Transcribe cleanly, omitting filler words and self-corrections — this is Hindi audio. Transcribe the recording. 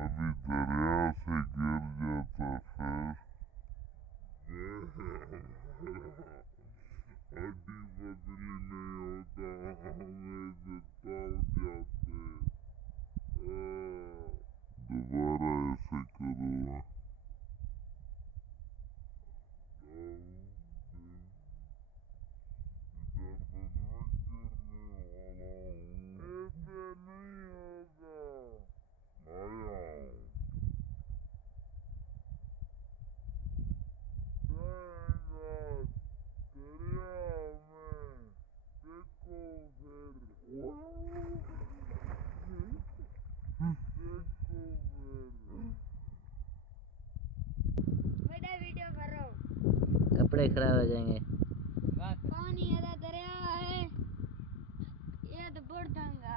अभी दरिया से गिर जाता फिर हड्डी बदली नहीं होता हमें जो तब जाते दोबारा ऐसे करो वीडियो कर रहा हूँ। कपड़े खराब हो जाएंगे। पानी दरिया है ये तो बुढ़ जाऊंगा।